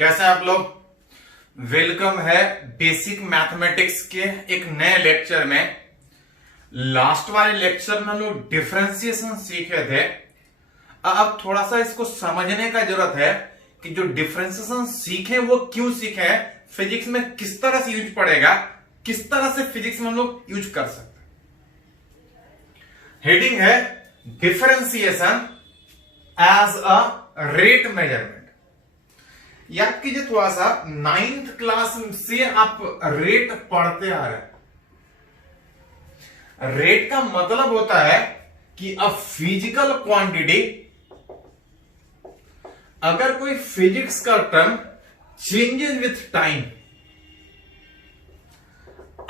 कैसे हैं आप लोग। वेलकम है बेसिक मैथमेटिक्स के एक नए लेक्चर में। लास्ट वाले लेक्चर में हम लोग डिफरेंशिएशन सीखे थे। अब थोड़ा सा इसको समझने का जरूरत है कि जो डिफरेंशिएशन सीखे वो क्यों सीखे हैं, फिजिक्स में किस तरह से यूज पड़ेगा, किस तरह से फिजिक्स में हम लोग यूज कर सकते हैं। हेडिंग है differentiation as a rate measurement. याद कीजिए थोड़ा सा, 9th क्लास से आप रेट पढ़ते आ रहे हैं। रेट का मतलब होता है कि अ फिजिकल क्वांटिटी, अगर कोई फिजिक्स का टर्म चेंजेस विथ टाइम,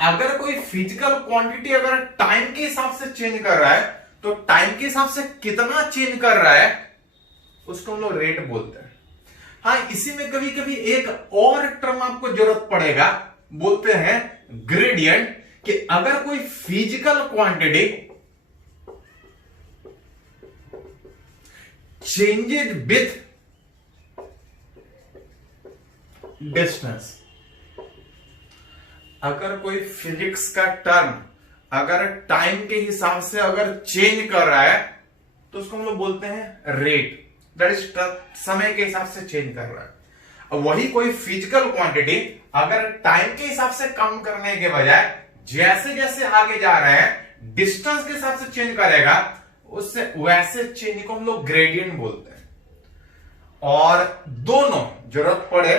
अगर कोई फिजिकल क्वांटिटी अगर टाइम के हिसाब से चेंज कर रहा है तो टाइम के हिसाब से कितना चेंज कर रहा है उसको हम लोग रेट बोलते हैं। हाँ, इसी में कभी कभी एक और टर्म आपको जरूरत पड़ेगा, बोलते हैं ग्रेडियंट, कि अगर कोई physical quantity changes with distance, अगर कोई फिजिक्स का टर्म अगर टाइम के हिसाब से अगर चेंज कर रहा है तो उसको हम लोग बोलते हैं रेट। दैट इज समय के हिसाब से चेंज कर रहा है। अब वही कोई फिजिकल क्वांटिटी अगर टाइम के हिसाब से कम करने के बजाय जैसे जैसे आगे जा रहे हैं डिस्टेंस के हिसाब से चेंज करेगा, उससे वैसे चेंज को हम लोग ग्रेडियंट बोलते हैं। और दोनों जरूरत पड़े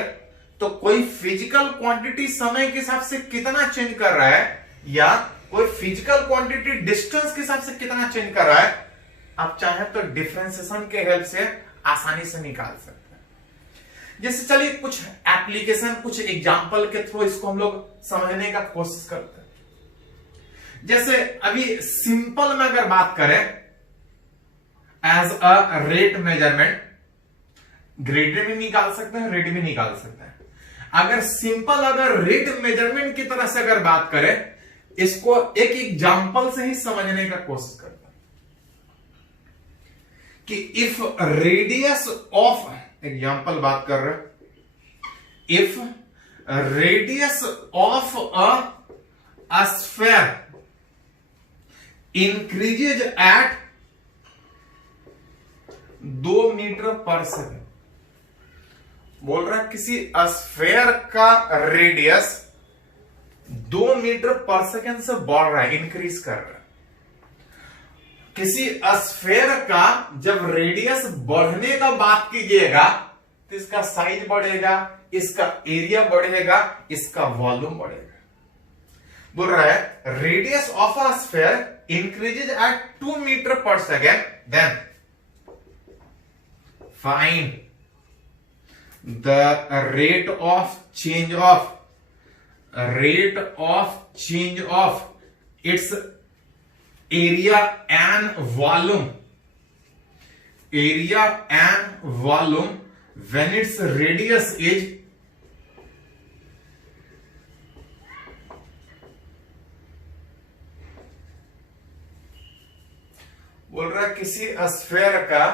तो कोई फिजिकल क्वांटिटी समय के हिसाब से कितना चेंज कर रहा है या कोई फिजिकल क्वांटिटी डिस्टेंस के हिसाब से कितना चेंज कर रहा है, आप चाहें तो डिफरेंशिएशन के हेल्प से आसानी से निकाल सकते हैं। जैसे चलिए कुछ एप्लीकेशन, कुछ एग्जांपल के थ्रू इसको हम लोग समझने का कोशिश करते हैं। जैसे अभी सिंपल में अगर बात करें as a rate measurement, gradient भी निकाल सकते हैं, रेट भी निकाल सकते हैं। अगर सिंपल अगर रेट मेजरमेंट की तरह से अगर बात करें, इसको एक एग्जांपल से ही समझने का कोशिश करते हैं कि इफ रेडियस ऑफ, एग्जांपल बात कर रहे हैं, if radius of a sphere increases at 2 metre पर सेकेंड। बोल रहा है किसी स्फीयर का रेडियस 2 मीटर पर सेकेंड से बढ़ रहा है, इंक्रीज कर रहा है। किसी स्फीयर का जब रेडियस बढ़ने का बात कीजिएगा तो इसका साइज बढ़ेगा, इसका एरिया बढ़ेगा, इसका वॉल्यूम बढ़ेगा। बोल रहा है radius of a sphere increases at 2 metre पर second, then find the rate of change of its area and volume when its radius is बोल रहा है किसी स्फीयर का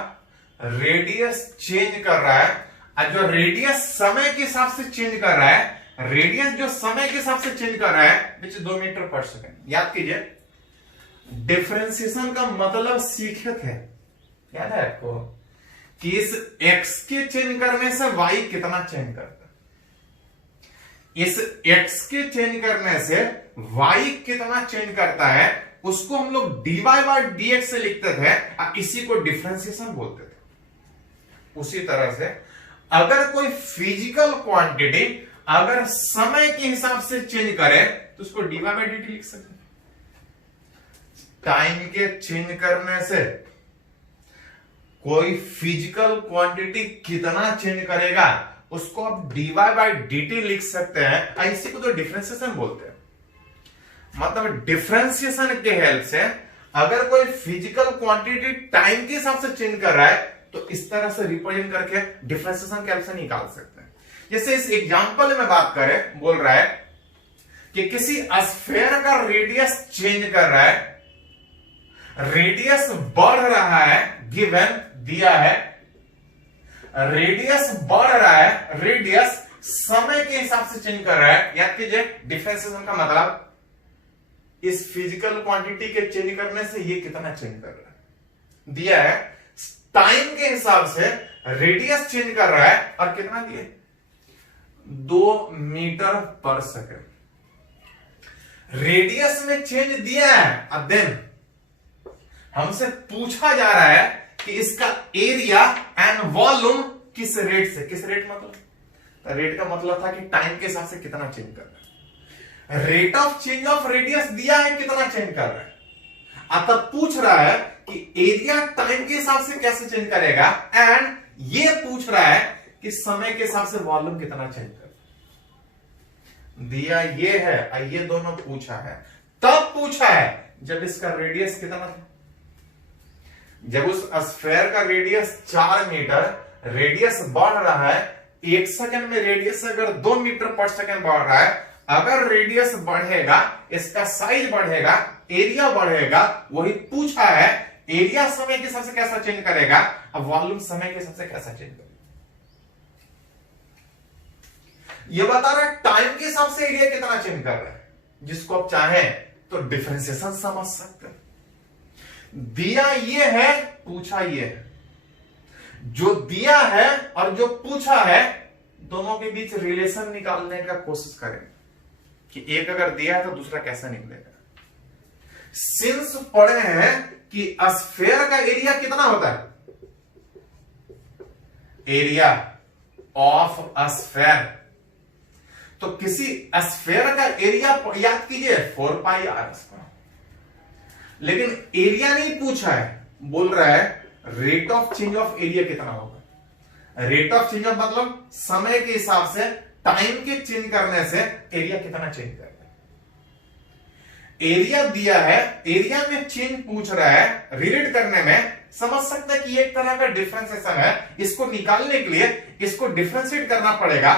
रेडियस चेंज कर रहा है, और जो रेडियस समय के हिसाब से चेंज कर रहा है, रेडियस जो समय के हिसाब से चेंज कर रहा है विच 2 मीटर पर सेकेंड। याद कीजिए डिफरेंशिएशन का मतलब सीखे थे, याद है आपको, कि इस x के चेंज करने से y कितना चेंज करता है, इस x के चेंज करने से y कितना चेंज करता है, उसको हम लोग dy बाय dx से लिखते थे और इसी को डिफरेंशिएशन बोलते थे। उसी तरह से अगर कोई फिजिकल क्वांटिटी अगर समय के हिसाब से चेंज करे तो उसको dy बाय dt लिख सकते हैं। टाइम के चेंज करने से कोई फिजिकल क्वांटिटी कितना चेंज करेगा उसको आप dy बाय dt लिख सकते हैं। इसी को तो डिफरेंशिएशन बोलते हैं। मतलब डिफरेंशिएशन के हेल्प से अगर कोई फिजिकल क्वांटिटी टाइम के हिसाब से चेंज कर रहा है तो इस तरह से रिप्रेजेंट करके डिफरेंशिएशन के हेल्प से निकाल सकते हैं। जैसे इस एग्जांपल में बात करें, बोल रहा है कि किसी स्फीयर का रेडियस चेंज कर रहा है, रेडियस बढ़ रहा है, गिवन दिया है रेडियस बढ़ रहा है, रेडियस समय के हिसाब से चेंज कर रहा है। याद कीजिए डिफरेंशिएशन का मतलब इस फिजिकल क्वांटिटी के चेंज करने से ये कितना चेंज कर रहा है दिया है, टाइम के हिसाब से रेडियस चेंज कर रहा है और कितना दिए 2 मीटर पर सेकेंड। रेडियस में चेंज दिया है। अब देन हमसे पूछा जा रहा है कि इसका एरिया एंड वॉल्यूम किस रेट से, किस रेट मतलब तो रेट का मतलब था कि टाइम के हिसाब से कितना चेंज कर रहा है। Rate of change of radius दिया है कितना चेंज कर रहा है, अतः पूछ रहा है कि एरिया टाइम के हिसाब से कैसे चेंज करेगा, एंड ये पूछ रहा है कि समय के हिसाब से वॉल्यूम कितना चेंज करेगा। दिया ये है और ये दोनों पूछा है। तब पूछा है जब इसका रेडियस कितना था, जब उस स्फेयर का रेडियस 4 मीटर, रेडियस बढ़ रहा है 1 सेकंड में, रेडियस अगर 2 मीटर पर सेकंड बढ़ रहा है, अगर रेडियस बढ़ेगा इसका साइज बढ़ेगा, एरिया बढ़ेगा। वही पूछा है एरिया समय के हिसाब से कैसा चेंज करेगा, अब वॉल्यूम समय के हिसाब से कैसा चेंज करेगा। ये बता रहा है टाइम के हिसाब से एरिया कितना चेंज कर रहा है, जिसको आप चाहें तो डिफरेंशिएशन समझ सकते हैं। दिया ये है, पूछा ये है। जो दिया है और जो पूछा है दोनों के बीच रिलेशन निकालने का कोशिश करें कि एक अगर दिया है तो दूसरा कैसा निकलेगा। सिंस पढ़े हैं कि स्फेयर का एरिया कितना होता है, एरिया ऑफ स्फेयर, तो किसी स्फेयर का एरिया याद कीजिए 4 पाई आर स्क्वायर। लेकिन एरिया नहीं पूछा है, बोल रहा है rate of change of area कितना होगा। रेट ऑफ चेंज ऑफ मतलब समय के हिसाब से टाइम के चेंज करने से एरिया कितना चेंज कर रहा है। एरिया दिया है, एरिया में चेंज पूछ रहा है, रिलेट करने में समझ सकते हैं कि एक तरह का डिफरेंशिएशन है। इसको निकालने के लिए इसको डिफरेंशिएट करना पड़ेगा।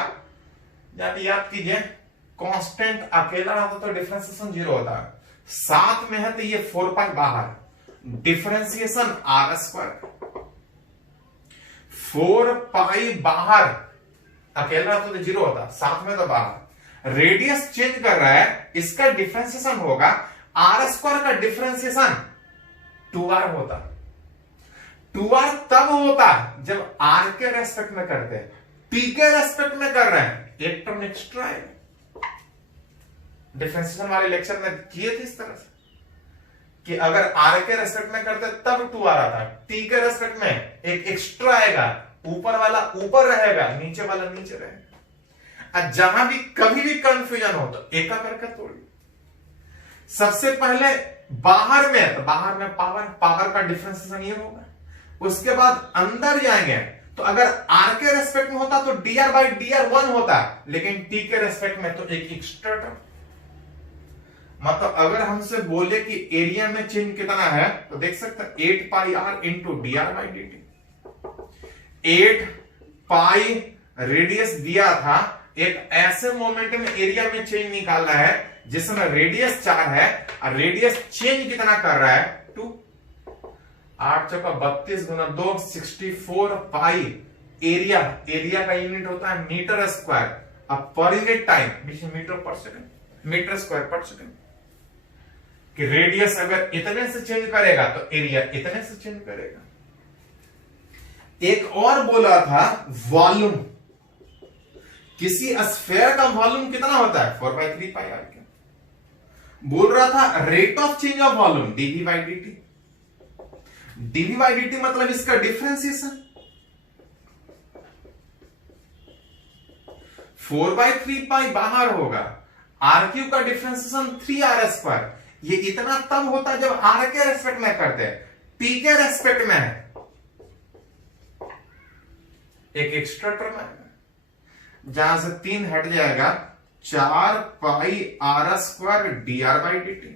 याद कीजिए कांस्टेंट अकेला रहता तो डिफरेंशिएशन 0 होता है, साथ में है तो ये 4 पाई बाहर, डिफरेंशिएशन आर स्क्वायर। 4 पाई बाहर अकेला रहता तो 0 होता, साथ में तो बाहर। रेडियस चेंज कर रहा है, इसका डिफरेंशिएशन होगा, आर स्क्वायर का डिफरेंशिएशन 2r होता। 2r तब होता जब r के रेस्पेक्ट में करते हैं, t के रेस्पेक्ट में कर रहे हैं, एक टर्म एक्स्ट्रा है। डिफरेंशिएशन वाले लेक्चर में किए थे इस तरह से कि अगर r के रेस्पेक्ट में करते तब 2r आता, t के रेस्पेक्ट में एक एक्स्ट्रा आएगा, ऊपर वाला ऊपर रहेगा, नीचे वाला नीचे रहेगा। जहां भी कभी भी कंफ्यूजन हो तो एक करके तोड़िए। सबसे पहले बाहर में, तो बाहर में पावर का डिफरेंशिएशन ये होगा। उसके बाद अंदर जाएंगे तो अगर r के रेस्पेक्ट में होता तो dr बाई dr 1 होता, लेकिन t के रेस्पेक्ट में तो एक एक्स्ट्रा टर्म। मतलब अगर हमसे बोले कि एरिया में चेंज कितना है तो देख सकते हैं 8 पाई r into dr by dt। 8 pi radius दिया था, एक ऐसे मोमेंट में एरिया में चेंज निकालना है जिसमें रेडियस 4 है और रेडियस चेंज कितना कर रहा है 2। 8 चौका 32 गुना 2 64 पाई एरिया, एरिया का यूनिट होता है मीटर स्क्वायर। अब पर यूनिट टाइम मीटर पर सेकंड, मीटर स्क्वायर पर सेकंड। कि रेडियस अगर इतने से चेंज करेगा तो एरिया इतने से चेंज करेगा। एक और बोला था वॉल्यूम, किसी स्फेयर का वॉल्यूम कितना होता है 4/3 पाई आर के। बोल रहा था rate of change of volume dv by dt। dv by dt मतलब इसका डिफरेंशिएशन 4/3 पाई बाहर होगा, आर क्यूब का डिफरेंशिएशन 3r स्क्वायर। ये इतना तब होता है जब r के रेस्पेक्ट में करते हैं, t के रेस्पेक्ट में है एक एक्स्ट्रा टर्म आएगा, जहां से 3 हट जाएगा 4 पाई r square dr by dt।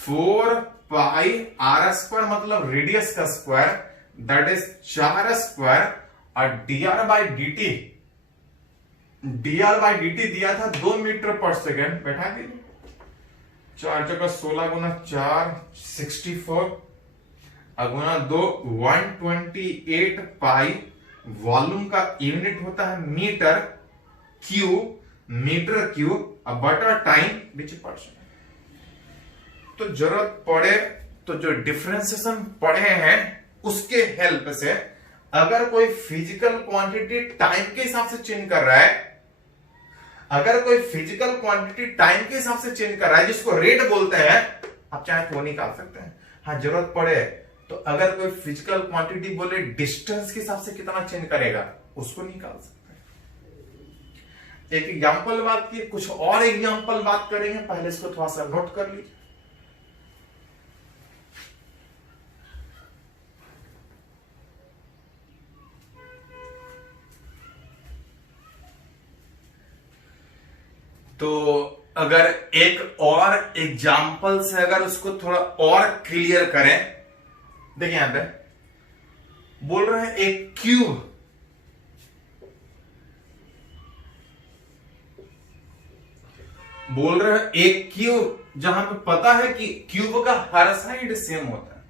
4 pi r square मतलब रेडियस का स्क्वायर, दैट इज 4 स्क्वायर, और dr by dt, dr by dt दिया था 2 मीटर पर सेकेंड। बैठा दीजिए 4 जगह 16 गुना 4 64, अगुना 2 128 पाई, वॉल्यूम का यूनिट होता है मीटर क्यूब, अब बटा टाइम विच परसेंट। तो जरूरत पड़े तो जो डिफरेंशिएशन पढ़े हैं उसके हेल्प से अगर कोई फिजिकल क्वांटिटी टाइम के हिसाब से चेंज कर रहा है, अगर कोई फिजिकल क्वांटिटी टाइम के हिसाब से चेंज कर रहा है जिसको रेट बोलते हैं, आप चाहे तो वो निकाल सकते हैं। हाँ, जरूरत पड़े तो अगर कोई फिजिकल क्वांटिटी बोले डिस्टेंस के हिसाब से कितना चेंज करेगा उसको निकाल सकते हैं। एक एग्जांपल बात की, कुछ और एग्जांपल बात करेंगे, पहले इसको थोड़ा सा नोट कर लीजिए। तो अगर एक और एग्जाम्पल से अगर उसको थोड़ा और क्लियर करें, देखिए यहां पे बोल रहे हैं एक क्यूब, बोल रहे हैं एक क्यूब, जहां पे पता है कि क्यूब का हर साइड सेम होता है।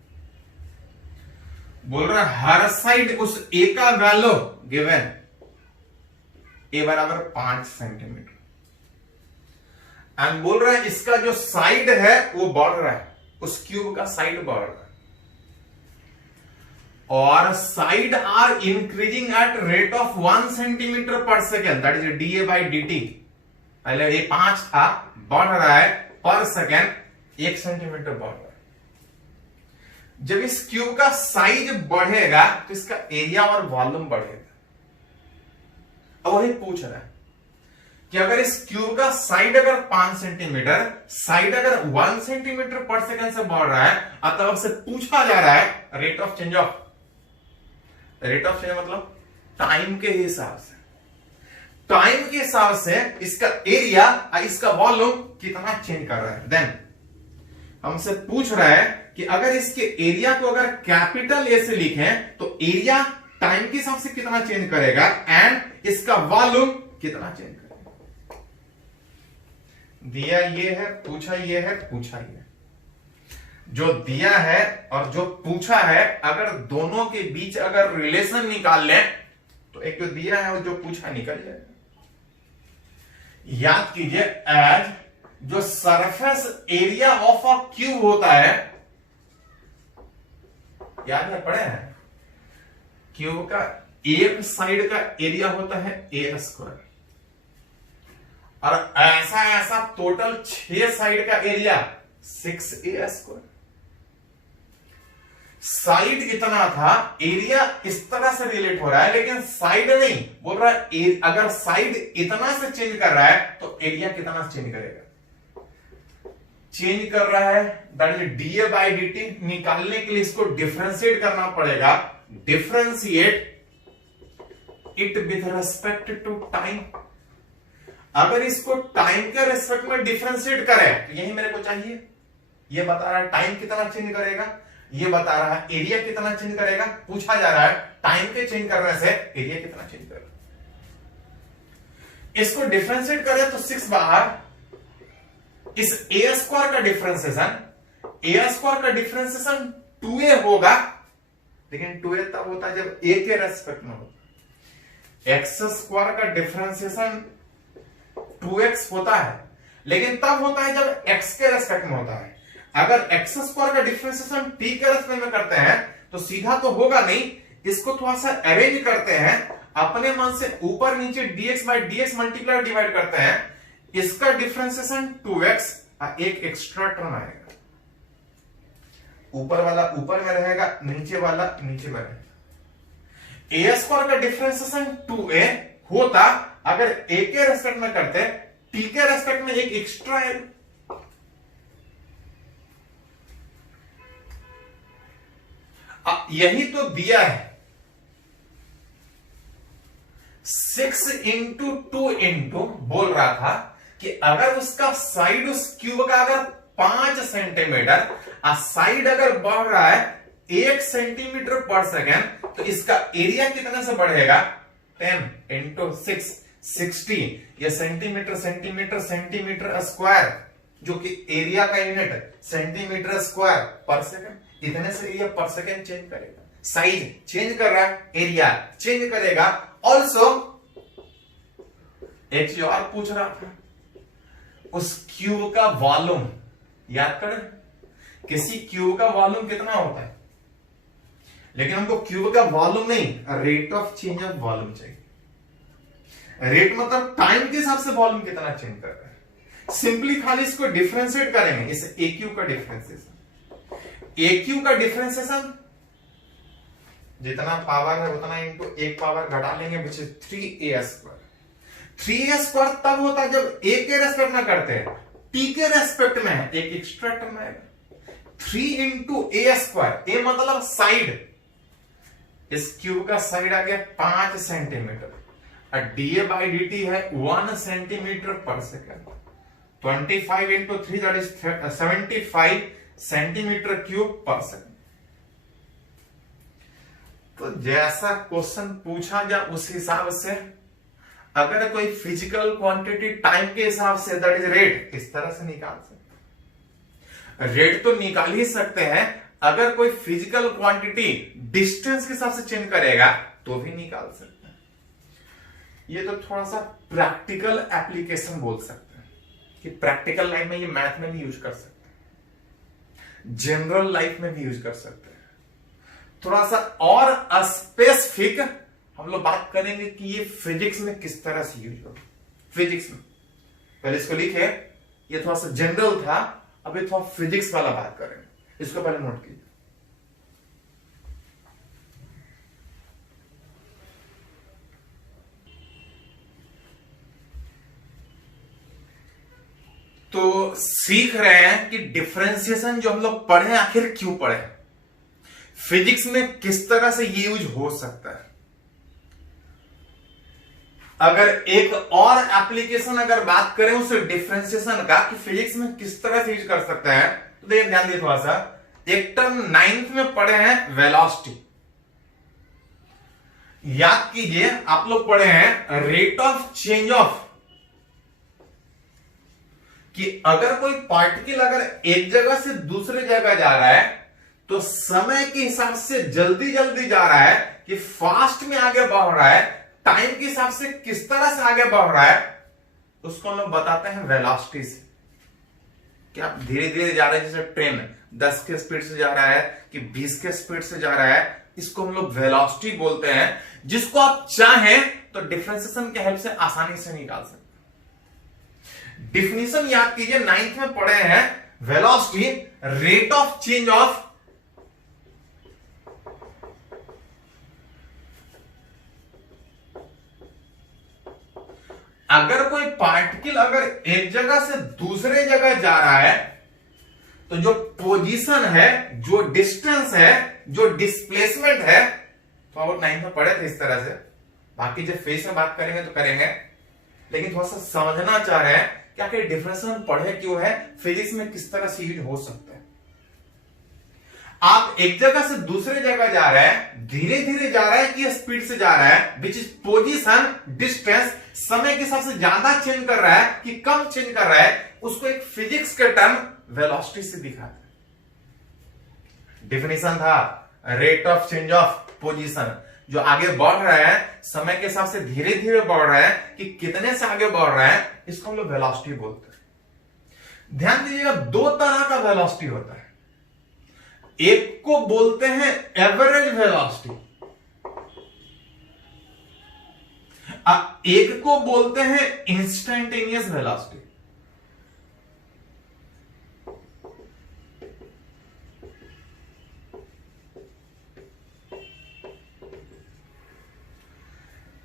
बोल रहे हैं हर साइड उस ए का वैल्यू गिवन ए बराबर 5 सेंटीमीटर, एंड बोल रहा है इसका जो साइड है वो बढ़ रहा है, उस क्यूब का साइड बढ़ रहा है, और side are increasing at rate of 1 centimetre per second, that is D A by D t. पहले ये 5 था, बढ़ रहा है पर सेकेंड 1 सेंटीमीटर बढ़ रहा है। जब इस क्यूब का साइज बढ़ेगा तो इसका एरिया और वॉल्यूम बढ़ेगा। अब वही पूछ रहा है कि अगर इस क्यूब का साइड अगर 5 सेंटीमीटर, साइड अगर 1 सेंटीमीटर पर सेकंड से बढ़ रहा है, तब से पूछा जा रहा है रेट ऑफ चेंज मतलब टाइम के हिसाब से, टाइम के हिसाब से इसका एरिया और इसका वॉल्यूम कितना चेंज कर रहा है। देन हमसे पूछ रहा है कि अगर इसके एरिया को अगर कैपिटल ए से लिखें तो एरिया टाइम के हिसाब से कितना चेंज करेगा, एंड इसका वॉल्यूम कितना चेंज करेगा। दिया ये है, पूछा ये है, पूछा ये है। जो दिया है और जो पूछा है, अगर दोनों के बीच अगर रिलेशन निकाल लें तो एक जो दिया है और जो पूछा निकल जाएगा। याद कीजिए, एज जो surface area of a cube होता है, याद है पढ़े हैं, क्यूब का एक साइड का एरिया होता है ए स्क्वायर, और ऐसा ऐसा टोटल 6 साइड का एरिया 6a स्क्वायर। साइड इतना था, एरिया इस तरह से रिलेट हो रहा है, लेकिन साइड नहीं बोल रहा है। अगर साइड इतना से चेंज कर रहा है तो एरिया कितना से चेंज करेगा, चेंज कर रहा है, that is D A by D T. निकालने के लिए इसको डिफरेंशिएट करना पड़ेगा, differentiate it with respect to time. अगर इसको टाइम के रेस्पेक्ट में डिफरेंशिएट करें तो यही मेरे को चाहिए। ये बता रहा है टाइम कितना चेंज करेगा, ये बता रहा है एरिया कितना चेंज करेगा। पूछा जा रहा है टाइम के चेंज करने से एरिया कितना चेंज करेगा। इसको डिफरेंशिएट करें तो 6 बाहर, इस ए स्क्वायर का डिफरेंशिएशन 2a होगा, लेकिन 2a तब होता है जब a के रेस्पेक्ट में होता है। एक्स स्क्वायर का डिफरेंशिएशन 2x होता है, लेकिन तब होता है जब x के रेस्पेक्ट में होता है। अगर एक्स स्क्वायर का डिफरेंशिएशन t के रेस्पेक्ट में करते हैं तो सीधा तो होगा नहीं, इसको थोड़ा सा अरेंज करते हैं, अपने मन से ऊपर नीचे dx by dx multiply divide करते हैं। इसका डिफरेंशिएशन 2x और एक एक्स्ट्रा टर्म आएगा, ऊपर वाला ऊपर में रहेगा, नीचे वाला नीचे में रहेगा। ए स्क्वायर का डिफरेंशिएशन 2a होता अगर a के रेस्पेक्ट में करते, t के रेस्पेक्ट में एक एक्स्ट्रा है। यही तो दिया है 6 इंटू 2 इंटू, बोल रहा था कि अगर उसका साइड उस क्यूब का अगर 5 सेंटीमीटर और साइड अगर बढ़ रहा है 1 सेंटीमीटर पर सेकेंड, तो इसका एरिया कितने से बढ़ेगा, 10 इंटू 6 60। ये सेंटीमीटर सेंटीमीटर सेंटीमीटर स्क्वायर, जो कि एरिया का यूनिट है, सेंटीमीटर स्क्वायर पर सेकेंड। इतने से एरिया पर सेकेंड चेंज करेगा, साइज चेंज कर रहा है, एरिया चेंज करेगा। ऑल्सो एक चीज और पूछ रहा था, उस क्यूब का वॉल्यूम याद करें, किसी क्यूब का वॉल्यूम कितना होता है, लेकिन हमको क्यूब का वॉल्यूम नहीं, rate of change of volume चाहिए। रेट मतलब टाइम के हिसाब से वॉल्यूम कितना चेंज कर रहा है। सिंपली खाली इसको डिफरेंशिएट करेंगे, इस ए क्यू का डिफरेंशिएशन, ए क्यू का डिफरेंशिएशन जितना पावर है उतना इनटू एक पावर घटा लेंगे, which is 3a square. 3a square तब होता है जब a के रेस्पेक्ट में करते हैं, t के रेस्पेक्ट में है एक एक्स्ट्रा टर्म आएगा 3 इंटू ए स्क्वायर। ए मतलब साइड, इस क्यूब का साइड आ गया 5 सेंटीमीटर और डीए बाई डी टी है 1 centimetre per second. 25 into 3 that is 75 centimetre cube पर सेकेंड। तो जैसा क्वेश्चन पूछा जाए उस हिसाब से, अगर कोई फिजिकल क्वांटिटी टाइम के हिसाब से दैट इज रेट, इस तरह से निकाल सकते हैं। रेट तो निकाल ही सकते हैं, अगर कोई फिजिकल क्वांटिटी डिस्टेंस के हिसाब से चेंज करेगा तो भी निकाल सकते हैं। ये तो थोड़ा सा प्रैक्टिकल एप्लीकेशन बोल सकते हैं कि प्रैक्टिकल लाइफ में ये मैथ में भी यूज कर सकते हैं, जनरल लाइफ में भी यूज कर सकते हैं। थोड़ा सा और स्पेसिफिक हम लोग बात करेंगे कि ये फिजिक्स में किस तरह से यूज होगा। फिजिक्स में पहले इसको लिखे, ये थोड़ा सा जनरल था, अभी थोड़ा फिजिक्स वाला बात करेंगे, इसको पहले नोट कीजिए। तो सीख रहे हैं कि डिफरेंशिएशन जो हम लोग पढ़े आखिर क्यों पढ़े, फिजिक्स में किस तरह से ये यूज हो सकता है। अगर एक और एप्लीकेशन अगर बात करें उस डिफरेंशिएशन का कि फिजिक्स में किस तरह से यूज कर सकते हैं, तो देखिए ध्यान दिए थोड़ा सा। एक टर्म 9th में पढ़े हैं वेलोसिटी, याद कीजिए आप लोग पढ़े हैं रेट ऑफ चेंज ऑफ, कि अगर कोई पार्टिकल अगर एक जगह से दूसरे जगह जा रहा है तो समय के हिसाब से जल्दी जल्दी जा रहा है कि फास्ट में आगे बढ़ रहा है, टाइम के हिसाब से किस तरह से आगे बढ़ रहा है, उसको हम लोग बताते हैं वेलोसिटी से। कि आप धीरे धीरे जा रहे हैं, जैसे ट्रेन 10 के स्पीड से जा रहा है कि 20 के स्पीड से जा रहा है, इसको हम लोग वेलोसिटी बोलते हैं, जिसको आप चाहें तो डिफरेंशिएशन के हेल्प से आसानी से निकाल सकते हैं। डिफिनेशन याद कीजिए, 9th में पढ़े हैं velocity rate of change of अगर कोई पार्टिकल अगर एक जगह से दूसरे जगह जा रहा है तो जो पोजीशन है, जो डिस्टेंस है, जो डिस्प्लेसमेंट है, तो आप 9th में पढ़े थे इस तरह से। बाकी जब फेस में बात करेंगे तो करेंगे, लेकिन थोड़ा सा समझना चाह रहे हैं क्या कि डिफरेंशिएशन पढ़े क्यों है, फिजिक्स में किस तरह से यूज हो सकता है। आप एक जगह से दूसरे जगह जा रहे हैं, धीरे धीरे जा रहा है कि स्पीड से जा रहा है, विच इज पोजीशन, डिस्टेंस, समय के हिसाब से ज्यादा चेंज कर रहा है कि कम चेंज कर रहा है, उसको एक फिजिक्स के टर्म वेलोसिटी से दिखाते हैं। डेफिनेशन था rate of change of position, जो आगे बढ़ रहा है समय के हिसाब से धीरे धीरे बढ़ रहा है कि कितने से आगे बढ़ रहा है, इसको हम लोग वेलोसिटी बोलते हैं। ध्यान दीजिएगा, दो तरह का वेलोसिटी होता है। एक को बोलते हैं एवरेज वेलोसिटी, एक को बोलते हैं इंस्टेंटेनियस वेलोसिटी।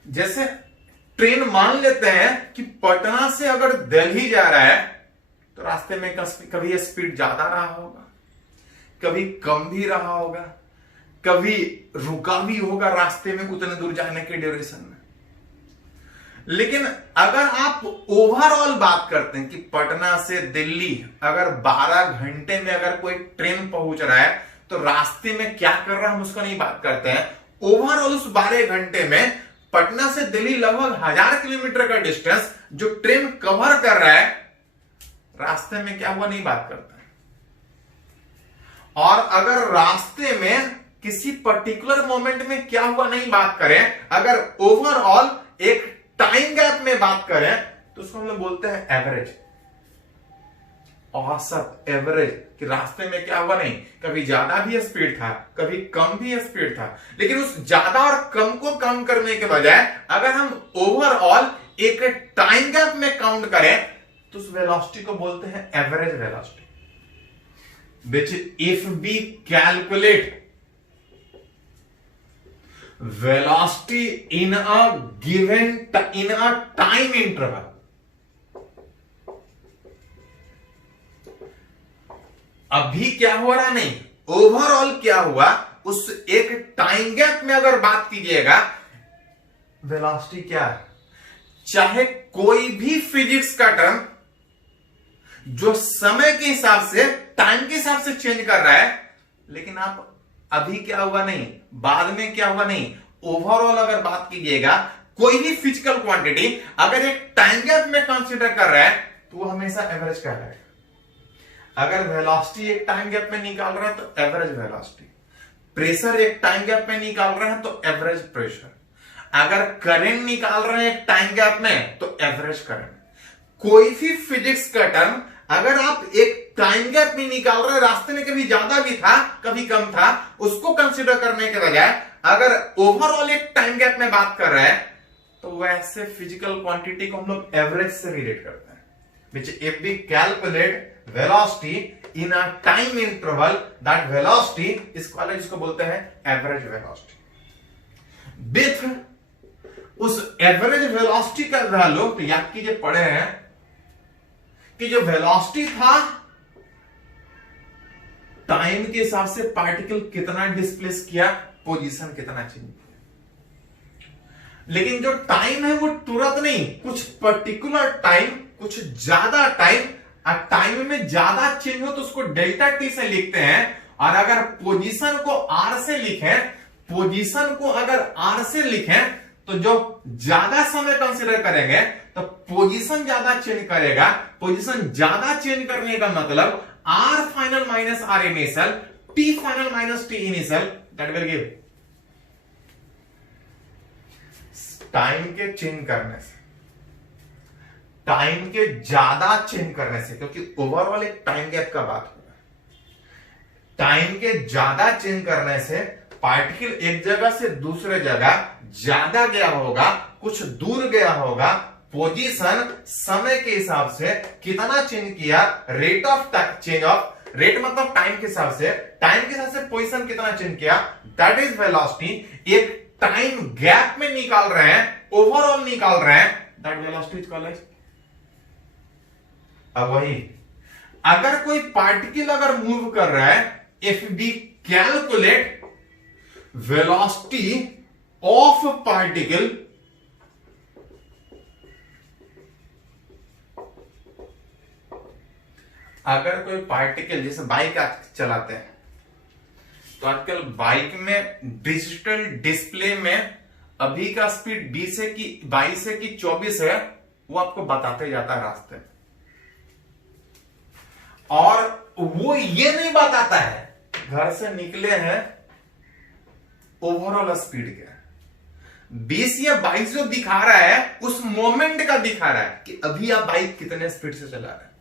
जैसे ट्रेन मान लेते हैं कि पटना से अगर दिल्ली जा रहा है तो रास्ते में कभी स्पीड ज्यादा रहा होगा, कभी कम भी रहा होगा, कभी रुका भी होगा रास्ते में उतने दूर जाने के ड्यूरेशन में। लेकिन अगर आप ओवरऑल बात करते हैं कि पटना से दिल्ली अगर 12 घंटे में अगर कोई ट्रेन पहुंच रहा है तो रास्ते में क्या कर रहा है हम उसका नहीं बात करते हैं। ओवरऑल उस 12 घंटे में पटना से दिल्ली लगभग 1000 किलोमीटर का डिस्टेंस जो ट्रेन कवर कर रहा है, रास्ते में क्या हुआ नहीं बात करता है। और अगर रास्ते में किसी पर्टिकुलर मोमेंट में क्या हुआ नहीं बात करें, अगर ओवरऑल एक टाइम गैप में बात करें तो उसको हम लोग बोलते हैं एवरेज, औसत, एवरेज, कि रास्ते में क्या हुआ नहीं, कभी ज्यादा भी स्पीड था, कभी कम भी स्पीड था, लेकिन उस ज्यादा और कम को कम करने के बजाय अगर हम ओवरऑल एक टाइम गैप में काउंट करें तो उस वेलोसिटी को बोलते हैं average velocity, which if we calculate velocity in a given in a time interval, अभी क्या हो रहा नहीं, ओवरऑल क्या हुआ उस एक टाइम गैप में अगर बात कीजिएगा, वेलोसिटी क्या है। चाहे कोई भी फिजिक्स का टर्म जो समय के हिसाब से, टाइम के हिसाब से चेंज कर रहा है, लेकिन आप अभी क्या हुआ नहीं, बाद में क्या हुआ नहीं, ओवरऑल अगर बात कीजिएगा, कोई भी फिजिकल क्वांटिटी अगर एक टाइम गैप में कंसीडर कर रहा है तो वो हमेशा एवरेज कहलाएगा। अगर वेलोसिटी एक टाइम गैप में निकाल रहा है तो एवरेज वेलोसिटी, प्रेशर एक टाइम गैप में निकाल रहे हैं तो एवरेज प्रेशर, अगर करंट निकाल रहे हैं एक टाइम गैप में तो एवरेज करंट। कोई भी फिजिक्स का टर्म अगर आप एक टाइम गैप में निकाल रहे हैं, रास्ते में कभी ज्यादा भी था कभी कम था, उसको कंसीडर करने के बजाय अगर ओवरऑल एक टाइम गैप में बात कर रहे हैं तो वैसे फिजिकल क्वांटिटी को हम लोग एवरेज से रिलेट करते हैं, which if we calculate velocity in a time interval, that velocity is called, इसको बोलते हैं एवरेज वेलोसिटी। विथ उस एवरेज वेलोसिटी का वैल्यू तो याद कीजिए, पढ़े हैं कि जो वेलोसिटी था टाइम के हिसाब से पार्टिकल कितना डिस्प्लेस किया, पोजीशन कितना चेंज किया, लेकिन जो टाइम है वो तुरंत नहीं, कुछ पर्टिकुलर टाइम, कुछ ज्यादा टाइम, टाइम में ज्यादा चेंज हो तो उसको डेल्टा टी से लिखते हैं, और अगर पोजीशन को आर से लिखें, पोजीशन को अगर आर से लिखें तो जो ज्यादा समय कंसीडर करेंगे तो पोजीशन ज्यादा चेंज करेगा, पोजीशन ज्यादा चेंज करने का मतलब R final minus R initial, T final minus T initial, that will give time के चेंज करने से, टाइम के ज्यादा चेंज करने से, क्योंकि ओवरऑल एक टाइम गैप का बात हो रहा है, टाइम के ज्यादा चेंज करने से पार्टिकल एक जगह से दूसरे जगह ज्यादा गया होगा, कुछ दूर गया होगा, पोजीशन समय के हिसाब से कितना चेंज किया, rate of change of, rate मतलब टाइम के हिसाब से, टाइम के हिसाब से पोजीशन कितना चेंज किया, दैट इज वेलोसिटी। एक टाइम गैप में निकाल रहे हैं, ओवरऑल निकाल रहे हैं, दैट वेलोसिटी इज कॉल्ड। अब वही अगर कोई पार्टिकल अगर मूव कर रहा है, if we calculate velocity of particle, अगर कोई पार्टिकल, जैसे बाइक आप चलाते हैं तो आजकल बाइक में डिजिटल डिस्प्ले में अभी का स्पीड 20 है कि 22 है कि 24 है, वो आपको बताते जाता है रास्ते में, और वो ये नहीं बताता है घर से निकले हैं ओवरऑल स्पीड क्या है, 20 या 22 जो दिखा रहा है उस मोमेंट का दिखा रहा है कि अभी आप बाइक कितने स्पीड से चला रहे हैं।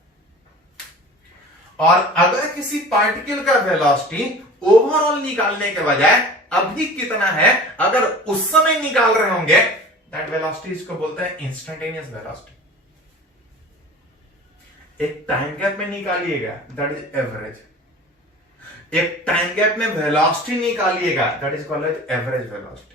और अगर किसी पार्टिकल का वेलोसिटी ओवरऑल निकालने के बजाय अभी कितना है अगर उस समय निकाल रहे होंगे, दैट वेलोसिटी इसको बोलते हैं इंस्टेंटेनियस वेलोसिटी। एक टाइम गैप में निकालिएगा, दैट इज एवरेज। एक टाइम गैप में वेलोसिटी निकालिएगा, that is called average velocity.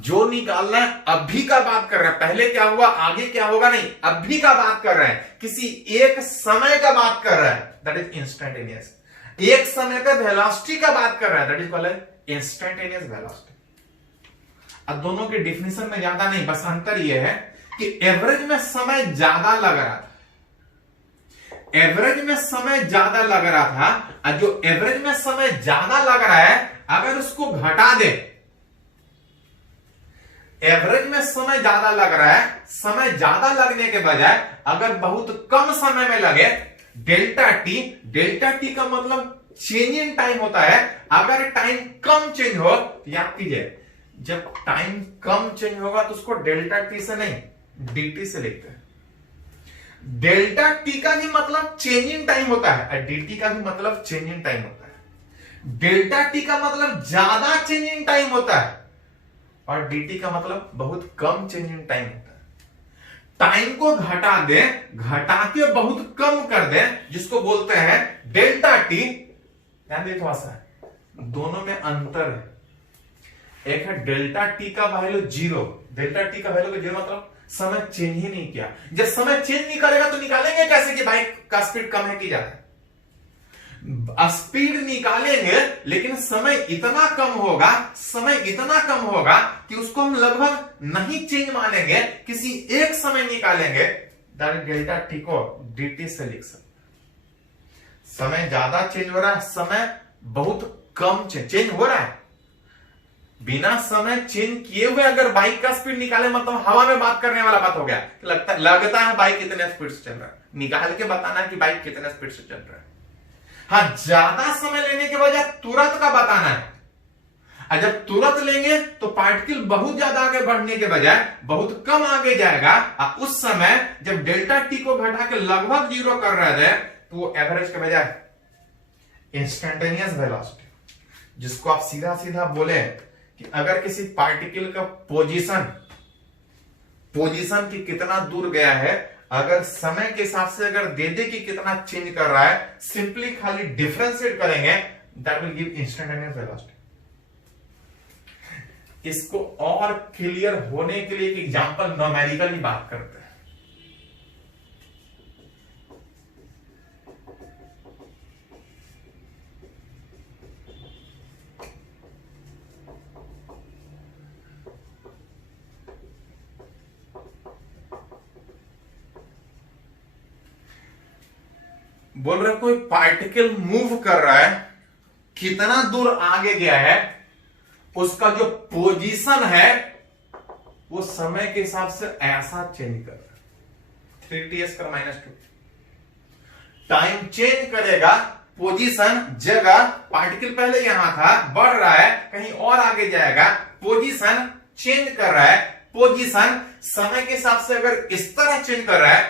जो निकालना है अभी का बात कर रहे हैं, पहले क्या हुआ आगे क्या होगा नहीं, अभी का बात कर रहे हैं, किसी एक समय का बात कर रहे हैं, दैट इज इंस्टेंटेनियस। एक समय पे वेलोसिटी का बात कर रहा है, that is called instantaneous velocity. अब दोनों के डिफिनेशन में ज्यादा नहीं, बस अंतर यह है कि एवरेज में समय ज्यादा लग रहा था, एवरेज में समय ज्यादा लग रहा था, और जो एवरेज में समय ज्यादा लग रहा है अगर उसको घटा दे, एवरेज में समय ज्यादा लग रहा है, समय ज्यादा लगने के बजाय अगर बहुत कम समय में लगे, डेल्टा टी, डेल्टा टी का मतलब चेंजिंग टाइम होता है। अगर टाइम कम चेंज हो तो याद कीजिए, जब टाइम कम चेंज होगा तो उसको डेल्टा टी से नहीं dt से लिखते हैं। डेल्टा टी का भी मतलब चेंजिंग टाइम होता है और dt का भी मतलब चेंजिंग टाइम होता है। डेल्टा टी का मतलब ज्यादा चेंजिंग टाइम होता है और dt का मतलब बहुत कम चेंजिंग टाइम होता है। टाइम को घटा दे, घटा के बहुत कम कर दे, जिसको बोलते हैं डेल्टा टी। ध्यान दे थोड़ा सा, दोनों में अंतर है। एक है डेल्टा टी का वैल्यू 0, डेल्टा टी का वैल्यू 0 मतलब समय चेंज ही नहीं किया। जब समय चेंज नहीं करेगा तो निकालेंगे कैसे कि बाइक का स्पीड कम है कि ज्यादा है? स्पीड निकालेंगे लेकिन समय इतना कम होगा, समय इतना कम होगा कि उसको हम लगभग नहीं चेंज मानेंगे, किसी एक समय निकालेंगे। डेल्टा टी को dt से लिख सकते। समय ज्यादा चेंज हो रहा है, समय बहुत कम चेंज हो रहा है। बिना समय चेंज किए हुए अगर बाइक का स्पीड निकाले मतलब हवा में बात करने वाला बात हो गया। लगता है बाइक कितने स्पीड से चल रहा है, निकाल के बताना कि बाइक कितने स्पीड से चल रहा है। हाँ, ज्यादा समय लेने के बजाय तुरंत का बताना है। और जब तुरंत लेंगे तो पार्टिकल बहुत ज्यादा आगे बढ़ने के बजाय बहुत कम आगे जाएगा। और उस समय जब डेल्टा टी को घटा के लगभग 0 कर रहे थे तो वो एवरेज के बजाय इंस्टेंटेनियस वेलोसिटी, जिसको आप सीधा सीधा बोले कि अगर किसी पार्टिकल का पोजीशन की कितना दूर गया है, अगर समय के हिसाब से अगर दे दे कि कितना चेंज कर रहा है, सिंपली खाली डिफरेंशिएट करेंगे, that will give instantaneous velocity. इसको और क्लियर होने के लिए एक एग्जांपल न्यूमेरिकली बात करते हैं। बोल रहे कोई पार्टिकल मूव कर रहा है, कितना दूर आगे गया है, उसका जो पोजीशन है वो समय के हिसाब से ऐसा चेंज कर रहा है। 3ts का -2 टाइम चेंज करेगा, पोजीशन जगह, पार्टिकल पहले यहां था, बढ़ रहा है, कहीं और आगे जाएगा, पोजीशन चेंज कर रहा है। पोजीशन समय के हिसाब से अगर इस तरह चेंज कर रहा है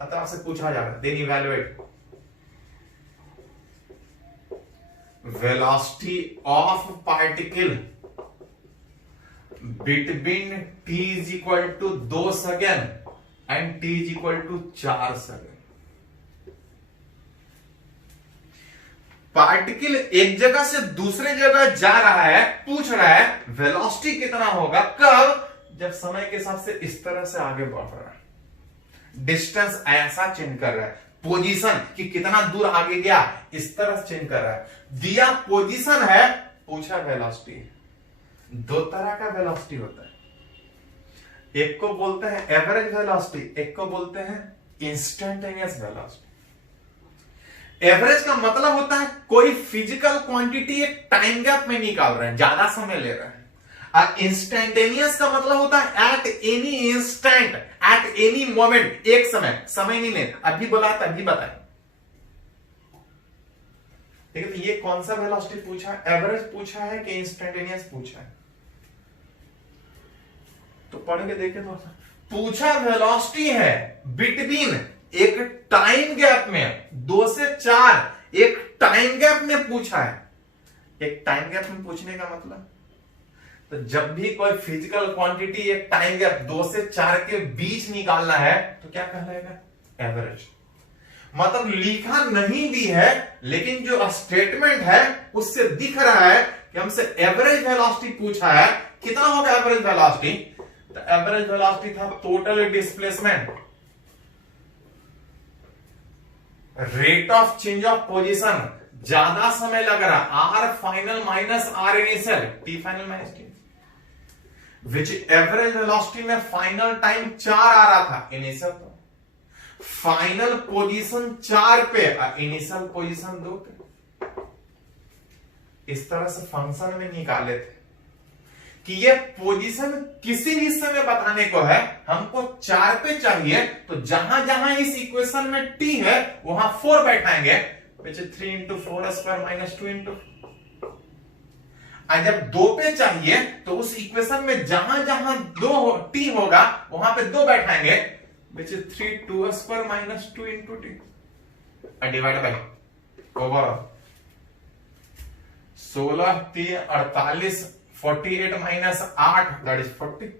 तो आपसे पूछा जा रहा है, then evaluate velocity of particle between t is equal to 2 second and t is equal to 4 second. Particle एक जगह से दूसरे जगह जा रहा है, पूछ रहा है वेलोसिटी कितना होगा, कब? जब समय के हिसाब से इस तरह से आगे बढ़ रहा है, डिस्टेंस ऐसा चेंज कर रहा है, पोजीशन कि कितना दूर आगे गया इस तरह चेंज कर रहा है। दिया पोजीशन है, पूछा वेलोसिटी। दो तरह का वेलोसिटी होता है, एक को बोलते हैं एवरेज वेलोसिटी, एक को बोलते हैं इंस्टेंटेनियस वेलोसिटी। एवरेज का मतलब होता है कोई फिजिकल क्वांटिटी एक टाइम गैप में निकाल रहे हैं, ज्यादा समय ले रहे हैं। और इंस्टेंटेनियस का मतलब होता है at any instant, at any moment, एक समय नहीं ले, अभी बोला तभी बताए। ठीक है, तो ये कौन सा वेलोसिटी पूछा, एवरेज पूछा है कि इंस्टेंटेनियस पूछा है? तो पढ़ के देखे थोड़ा सा। पूछा वेलोसिटी है बिटवीन, एक टाइम गैप में 2 से 4, एक टाइम गैप में पूछा है। एक टाइम गैप में पूछने का मतलब, तो जब भी कोई फिजिकल क्वांटिटी एक टाइम गैप 2 से 4 के बीच निकालना है तो क्या कहलाएगा? एवरेज। मतलब लिखा नहीं भी है लेकिन जो स्टेटमेंट है उससे दिख रहा है कि हमसे एवरेज वेलोसिटी पूछा है। कितना होगा एवरेज वेलोसिटी? तो एवरेज वेलोसिटी था total displacement, rate of change of position, ज्यादा समय लग रहा, R final minus R initial, T final minus T, which average velocity में फाइनल टाइम 4 आ रहा था, इनिशियल तो फाइनल पोजीशन 4 पे, इनिशियल पोजीशन 2 पे। इस तरह से फंक्शन में निकाले थे कि ये पोजीशन किसी भी समय बताने को है, हमको 4 पे चाहिए, तो जहां जहां इस इक्वेशन में t है वहां 4 बैठाएंगे, which is 3 into 4 square minus 2 into. जब 2 पे चाहिए तो उस इक्वेशन में जहां जहां t होगा वहां पे 2 बैठाएंगे, which is 3 2 square minus 2 into t divide by over 16 3 48 48 minus 8 that is 40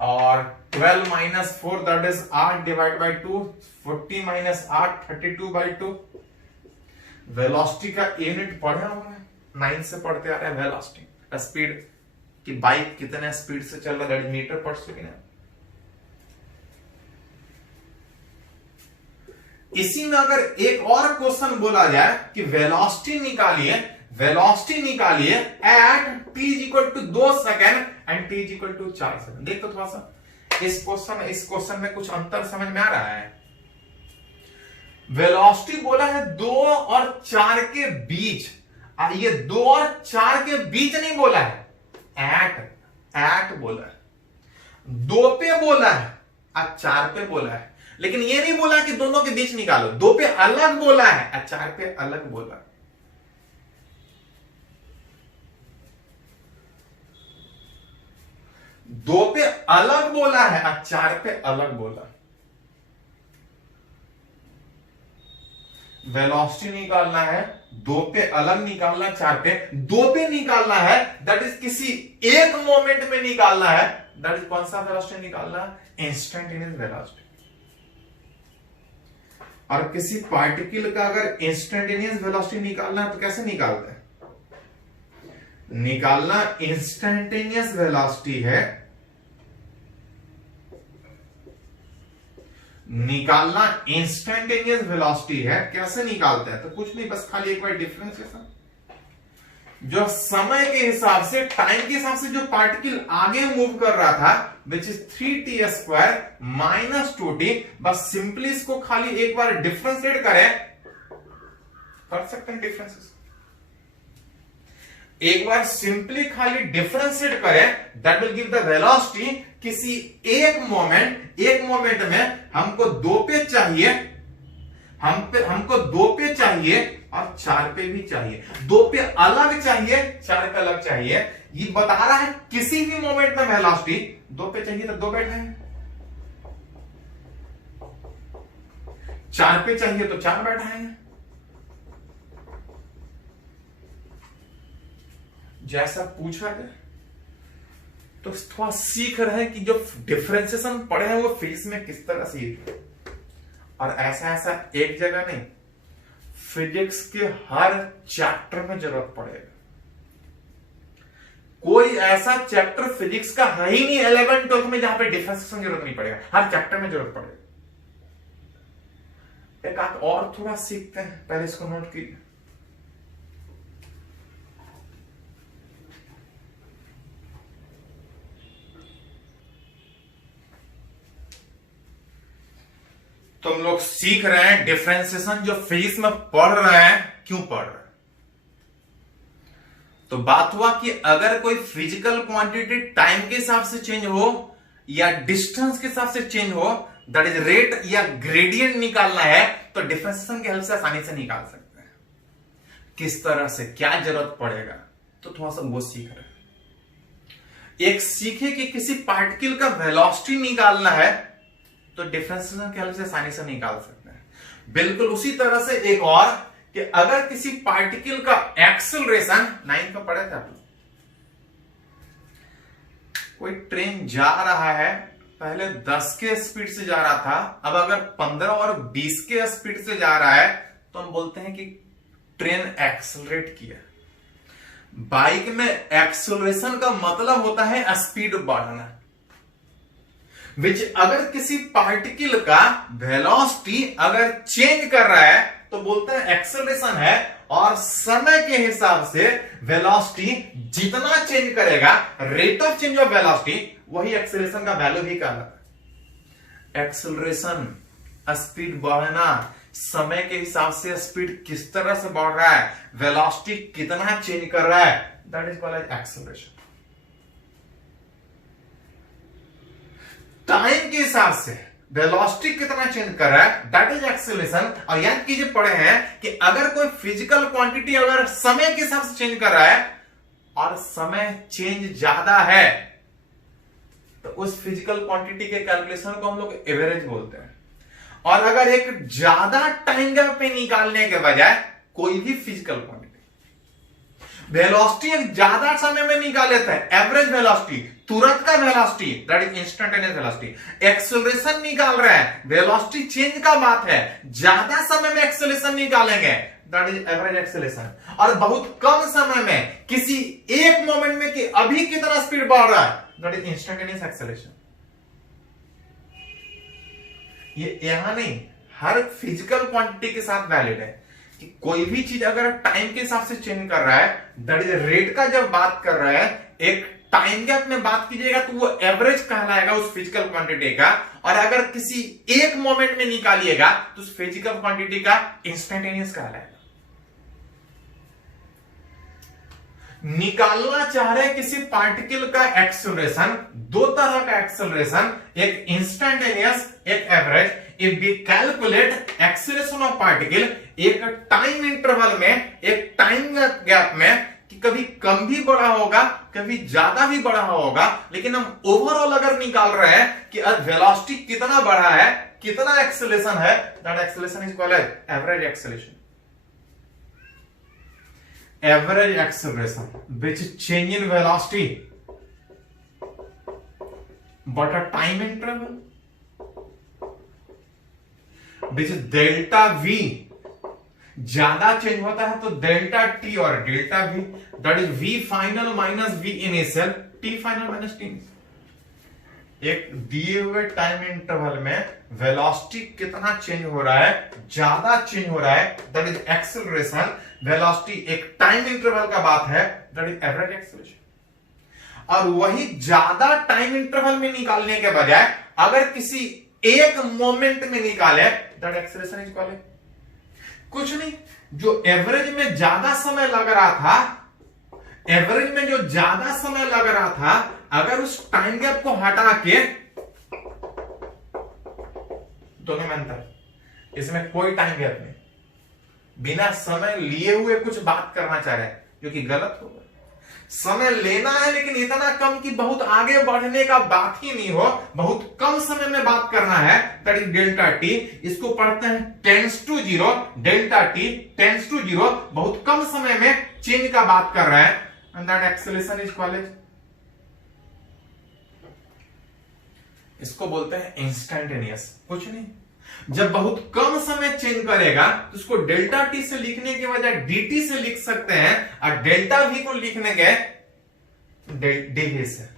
और 12 minus 4 that is 8 divide by 2 40 minus 8 32 by 2। Velocity का यूनिट पढ़े होंगे 9 से पढ़ते आ रहे हैं। वेलोसिटी स्पीड कि बाइक कितने स्पीड से चल रहा है मीटर पर सेकेंड। इसी में अगर एक और क्वेश्चन बोला जाए कि वेलोसिटी निकालिए at t is equal to 2 second and t is equal to 4 second. देखो थोड़ा सा इस क्वेश्चन में कुछ अंतर समझ में आ रहा है। वेलोसिटी बोला है 2 और 4 के बीच, ये 2 और 4 के बीच नहीं बोला है, एट बोला है। 2 पे बोला है और 4 पे बोला है, लेकिन ये नहीं बोला कि दोनों के बीच निकालो। 2 पे अलग बोला है और 4 पे अलग बोला है। 2 पे अलग बोला है और 4 पे अलग बोला। वेलोसिटी निकालना है, 2 पे अलग निकालना, 4 पे 2 पे निकालना है, दैट इज किसी एक मोमेंट में निकालना है। दैट इज कौन सा वेलोसिटी निकालना है? Instantaneous velocity. और किसी पार्टिकल का अगर इंस्टेंटेनियस वेलोसिटी निकालना है तो कैसे निकालते हैं? निकालना इंस्टेंटेनियस वेलोसिटी है, निकालना इंस्टेंटेनियस वेलोसिटी है। कैसे निकालते हैं? तो कुछ नहीं, बस खाली एक बार डिफरेंशिएशन। जो समय के हिसाब से, टाइम के हिसाब से जो पार्टिकल आगे मूव कर रहा था which is 3t square minus 2t, बस सिंपली इसको खाली एक बार डिफरेंशिएट करें, कर सकते हैं डिफरेंसेस। एक बार सिंपली खाली डिफरेंशिएट करें, that will give the velocity. किसी एक मोमेंट में हमको 2 पे चाहिए, हमको 2 पे चाहिए और 4 पे भी चाहिए। 2 पे अलग चाहिए, 4 पे अलग चाहिए। ये बता रहा है किसी भी मोमेंट में वेलोसिटी 2 पे चाहिए तो 2 बैठाएंगे, 4 पे चाहिए तो 4 बैठाएंगे। जैसा पूछा गया तो थोड़ा सीख रहे हैं कि जो डिफरेंशिएशन पढ़े हैं वो फिजिक्स में किस तरह से, और ऐसा एक जगह नहीं, फिजिक्स के हर चैप्टर में जरूरत पड़ेगा। कोई ऐसा चैप्टर फिजिक्स का है ही नहीं 11 12 में जहां पे डिफरेंशिएशन जरूरत नहीं पड़ेगा, हर चैप्टर में जरूरत पड़ेगा। एक आध और थोड़ा सीखते हैं, पहले इसको नोट कीजिए। तुम लोग सीख रहे हैं डिफरेंशिएशन जो फिजिक्स में पढ़ रहे हैं, क्यों पढ़ रहे हैं? तो बात हुआ कि अगर कोई फिजिकल क्वांटिटी टाइम के हिसाब से चेंज हो या डिस्टेंस के हिसाब से चेंज हो, दैट इज रेट या ग्रेडियंट निकालना है, तो डिफरेंशिएशन की हेल्प से आसानी से निकाल सकते हैं। किस तरह से, क्या जरूरत पड़ेगा, तो थोड़ा सा वो सीख रहे हैं। एक सीखे कि किसी पार्टिकल का वेलोसिटी निकालना है तो डिफरेंशिएशन की हेल्प से आसानी से निकाल सकते हैं। बिल्कुल उसी तरह से एक और कि अगर किसी पार्टिकल का एक्सेलरेशन, 9 में पढ़े थे आप, कोई ट्रेन जा रहा है, पहले 10 के स्पीड से जा रहा था, अब अगर 15 और 20 के स्पीड से जा रहा है तो हम बोलते हैं कि ट्रेन एक्सेलरेट किया। बाइक में एक्सेलरेशन का मतलब होता है स्पीड बढ़ाना, विच अगर किसी पार्टिकल का वेलोसिटी अगर चेंज कर रहा है तो बोलते हैं एक्सेलरेशन है, और समय के हिसाब से वेलोसिटी जितना चेंज करेगा, rate of change of velocity, वही एक्सेलरेशन का वैल्यू भी कहलाता है। एक्सेलरेशन स्पीड बढ़ना, समय के हिसाब से स्पीड किस तरह से बढ़ रहा है, वेलोसिटी कितना चेंज कर रहा है, that is called as acceleration. Time के हिसाब से वेलोसिटी कितना चेंज कर रहा है, दैट इज एक्सेलरेशन। और याद कीजिए पढ़े हैं कि अगर कोई फिजिकल क्वांटिटी अगर समय के हिसाब से चेंज कर रहा है और समय चेंज ज्यादा है तो उस फिजिकल क्वांटिटी के कैलकुलेशन को हम लोग एवरेज बोलते हैं। और अगर एक ज्यादा टाइम गैप पे निकालने के बजाय कोई भी फिजिकल क्वांटिटी वेलोसिटी एक ज्यादा समय में निकाल लेता है, एवरेज वेलोसिटी, तुरंत का velocity, that is instantaneous velocity. Acceleration निकाल रहा है, वेलोसिटी चेंज का बात है, ज्यादा समय में एक्सेलरेशन निकालेंगे, दैट इज एवरेज एक्सेलरेशन। और बहुत कम समय में किसी एक मोमेंट में कि अभी कितना स्पीड बढ़ रहा है, दैट इज इंस्टेंटेनियस एक्सेलरेशन। ये यहां नहीं, हर फिजिकल क्वांटिटी के साथ वैलिड है कि कोई भी चीज अगर टाइम के हिसाब से चेंज कर रहा है, दैट इज रेट का जब बात कर रहा है, एक टाइम गैप में बात कीजिएगा तो वो एवरेज कहलाएगा उस फिजिकल क्वांटिटी का। और अगर किसी एक मोमेंट में निकालिएगा तो उस फिजिकल क्वांटिटी का इंस्टेंटेनियस कहलाएगा। निकालना चाह रहे किसी पार्टिकल का एक्सेलरेशन, दो तरह का एक्सेलरेशन, एक इंस्टेंटेनियस, एक average. If we calculate acceleration of particle एक टाइम इंटरवल में, एक टाइम गैप में, कि कभी कम भी बढ़ा होगा, कभी ज्यादा भी बढ़ा होगा, लेकिन हम ओवरऑल अगर निकाल रहे हैं कि वेलोसिटी कितना बढ़ा है, कितना एक्सेलरेशन है, that acceleration is called average acceleration. Average acceleration which change in velocity but a time interval which delta v ज्यादा चेंज होता है तो डेल्टा टी और delta we, that is v final minus v initial, t final minus t। एक दिए हुए time interval में velocity कितना चेंज हो रहा है, ज्यादा चेंज हो रहा है, दैट इज एक्सेलरेशन। वेलोसिटी एक टाइम इंटरवल का बात है, दैट इज एवरेज एक्सेलरेशन। और वही ज्यादा टाइम इंटरवल में निकालने के बजाय अगर किसी एक मोमेंट में निकाले, दैट एक्सेलरेशन इज कॉल्ड कुछ नहीं, जो एवरेज में ज्यादा समय लग रहा था, एवरेज में जो ज्यादा समय लग रहा था, अगर उस टाइम गैप को हटा के, दोनों में अंतर, इसमें कोई टाइम गैप नहीं, बिना समय लिए हुए कुछ बात करना चाह रहे हैं जो कि गलत होगा। समय लेना है लेकिन इतना कम कि बहुत आगे बढ़ने का बात ही नहीं हो, बहुत कम समय में बात करना है, दैट इज डेल्टा टी। इसको pढ़ते हैं tends to zero, delta T tends to zero, बहुत कम समय में चेंज का बात कर रहा है, and that acceleration is called, इसको बोलते हैं इंस्टेंटेनियस। कुछ नहीं, जब बहुत कम समय चेंज करेगा तो उसको डेल्टा टी से लिखने के बजाय dt से लिख सकते हैं, और डेल्टा v को लिखने के dv से।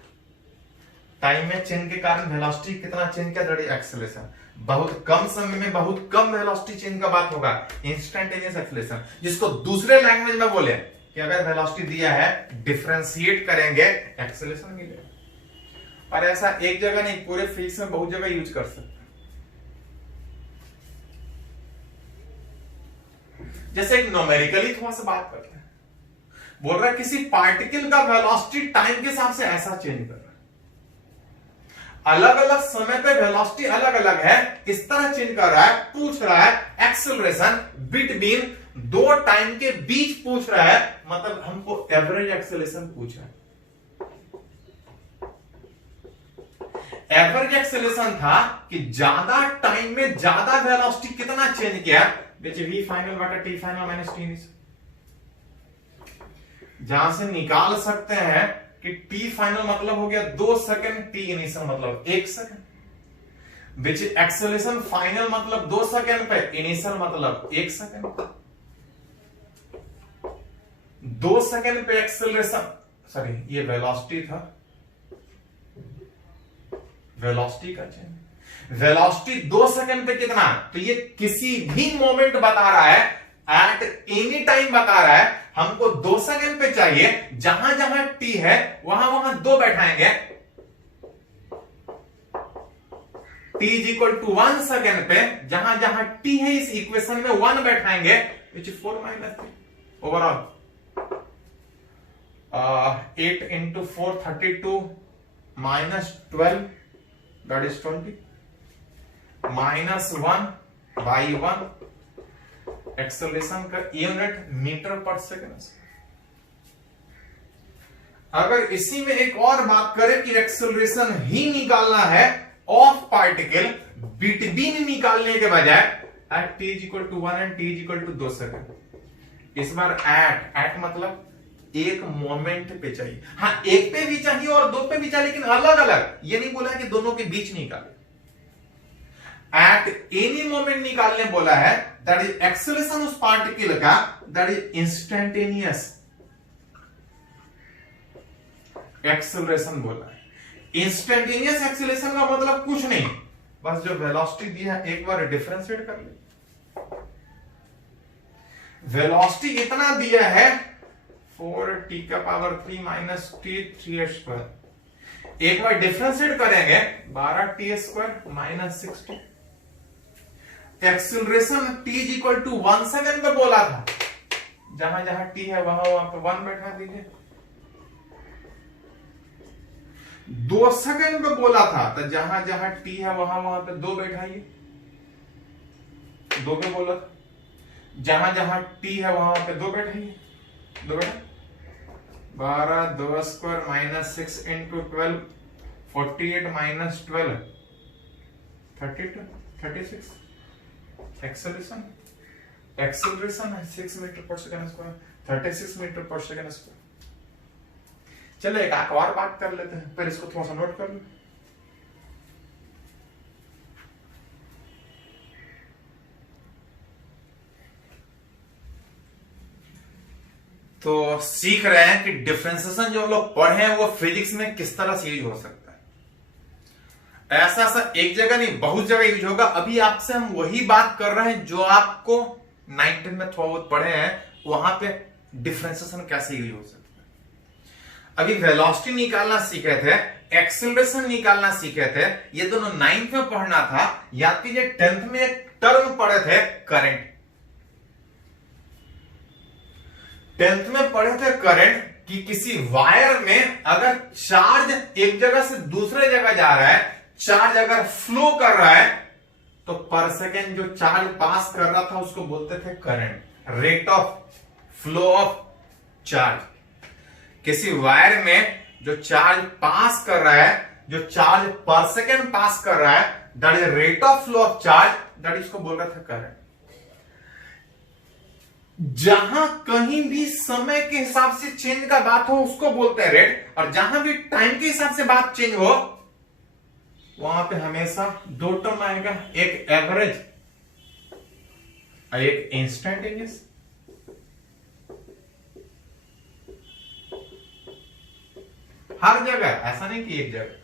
टाइम में चेंज के कारण वेलोसिटी कितना चेंज किया, दैट इज एक्सेलरेशन। बहुत कम समय में बहुत कम वेलोसिटी चेंज का बात होगा, इंस्टेंटेनियस एक्सेलरेशन। जिसको दूसरे लैंग्वेज में बोले कि अगर वेलोसिटी दिया है, डिफरेंशिएट करेंगे, एक्सेलरेशन मिलेगा। और ऐसा एक जगह नहीं, पूरे फिजिक्स में बहुत जगह यूज कर सकते हैं। जैसे एक न्यूमेरिकली थोड़ा सा बात करते हैं, बोल रहा है किसी पार्टिकल का वेलोसिटी टाइम के हिसाब से ऐसा चेंज कर रहा है, अलग अलग समय पे वेलोसिटी अलग अलग है, इस तरह चेंज कर रहा है, पूछ रहा है एक्सेलरेशन बिटवीन दो टाइम के बीच पूछ रहा है, मतलब हमको एवरेज एक्सेलरेशन पूछ रहा है। एवरेज एक्सेलरेशन था कि ज्यादा टाइम में ज्यादा वेलोसिटी कितना चेंज किया, which v फाइनल बटा t final minus t initial. जहां से निकाल सकते हैं कि t फाइनल मतलब हो गया 2 सेकंड, t इनिशियल मतलब 1 सेकंड, which एक्सेलरेशन फाइनल मतलब 2 सेकंड पे, इनिशियल मतलब 1 सेकंड। 2 सेकंड पे एक्सेलरेशन, सॉरी ये वेलोसिटी था, वेलोसिटी का चेंज, वेलोसिटी 2 सेकंड पे कितना, तो ये किसी भी मोमेंट बता रहा है, एट एनी टाइम बता रहा है, हमको 2 सेकंड पे चाहिए, जहां जहां टी है वहां वहां 2 बैठाएंगे, t is equal to 1 second पे, जहां जहां t है इस इक्वेशन में 1 बैठाएंगे, which 4 minus 3 overall 8 into 4 32 minus 12 that is 20। -1/1 acceleration का यूनिट मीटर पर सेकेंड। अगर इसी में एक और बात करें कि एक्सेलरेशन ही निकालना है ऑफ पार्टिकल बिटवीन निकालने के बजाय at t = 1 and t = 2 second, इस बार एट मतलब एक मोमेंट पे चाहिए। हाँ, एक पे भी चाहिए और दो पे भी चाहिए, लेकिन अलग अलग। ये नहीं बोला कि दोनों के बीच निकाले, एट एनी मोमेंट निकालने बोला है। दैट इज एक्सेलरेशन उस पार्टिकल का, दैट इज इंस्टेंटेनियस एक्सेलरेशन बोला है। इंस्टेंटेनियस एक्सेलरेशन का मतलब कुछ नहीं, बस जो वेलोसिटी दिया है एक बार डिफरेंशिएट कर ले। वेलोसिटी इतना दिया है 4t⁻³ - t3h²। एक बार डिफरेंशिएट करेंगे 12t² - 60। एक्सेलरेशन t = 1 सेकेंड पे बोला था, जहां जहां t है वहां पे 1 बैठा दीजिए। 2 सेकेंड पे बोला था, तो जहां जहां t है वहां पे 2 बैठाइए। 2 पे बोला था, जहां जहां t है वहां पे 2 बैठाइए। 2 बैठा 12 2² - 6 × 12 48 - 12 32 36। एक्सेलरेशन है 6 मीटर/सेकंड², 36 मीटर/सेकंड²। चलो एक और बात कर लेते हैं, फिर इसको थोड़ा सा नोट कर लो। तो सीख रहे हैं कि डिफरेंशिएशन जो हम लोग पढ़े हैं वो फिजिक्स में किस तरह से यूज हो सकता है। ऐसा एक जगह नहीं, बहुत जगह यूज होगा। अभी आपसे हम वही बात कर रहे हैं जो आपको 9th में थोड़ा बहुत पढ़े हैं, वहां पे डिफरेंशिएशन कैसे यूज हो सकता है। अभी वेलोसिटी निकालना सीखे थे, एक्सेलरेशन निकालना सीखे थे, ये दोनों 9th में पढ़ना था। याद कीजिए 10th में एक टर्म पढ़े थे करंट। 10th में पढ़े थे करंट कि किसी वायर में अगर चार्ज एक जगह से दूसरे जगह जा रहा है, चार्ज अगर फ्लो कर रहा है, तो पर सेकेंड जो चार्ज पास कर रहा था उसको बोलते थे current, rate of flow of charge. किसी वायर में जो चार्ज पास कर रहा है, जो चार्ज पर सेकेंड पास कर रहा है, that is rate of flow of charge, that इसको बोल रहा था करंट। जहां कहीं भी समय के हिसाब से चेंज का बात हो उसको बोलते हैं रेट, और जहां भी टाइम के हिसाब से बात चेंज हो वहां पे हमेशा 2 टर्म आएगा, एक एवरेज और एक इंस्टेंटेनियस। हर जगह, ऐसा नहीं कि एक जगह।